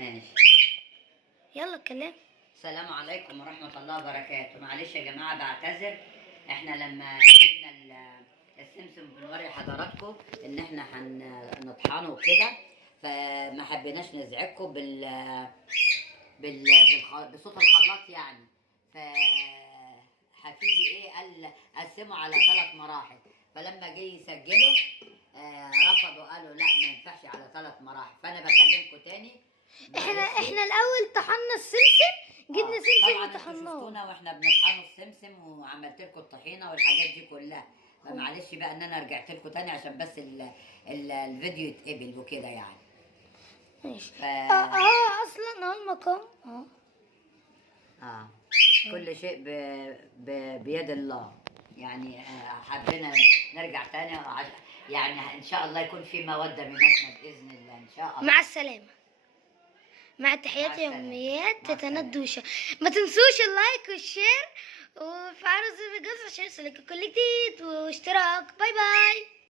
ماشي. يلا اتكلم. السلام عليكم ورحمة الله وبركاته. معلش يا جماعة بعتذر، احنا لما جبنا السمسم بنوري حضراتكم ان احنا هنطحنه وكده، فما حبيناش نزعجكم بصوت الخلاط يعني. ف حفيدي ايه قال قسمه على 3 مراحل، فلما جه يسجلوا رفضوا، قالوا لا ما ينفعش على 3 مراحل. فانا بكلمكم تاني. احنا الاول طحنا السمسم، جبنا سمسم طبعا انتوا وطحناه. شفتونا واحنا بنطحنوا السمسم وعملت لكم الطحينه والحاجات دي كلها، فمعلش بقى ان انا رجعت لكم تاني عشان بس الفيديو يتقبل وكده يعني. ماشي. ف... اصلا اهو المقام كل شيء بيد الله يعني. حبينا نرجع تاني يعني ان شاء الله يكون في موده بيناتنا باذن الله ان شاء الله. مع السلامة، مع تحيات السلامة. يوميات مع تتندى السلامة. وشا. ما تنسوش اللايك والشير وفعلوا زر الجرس عشان يوصلك كل جديد، واشتراك. باي باي.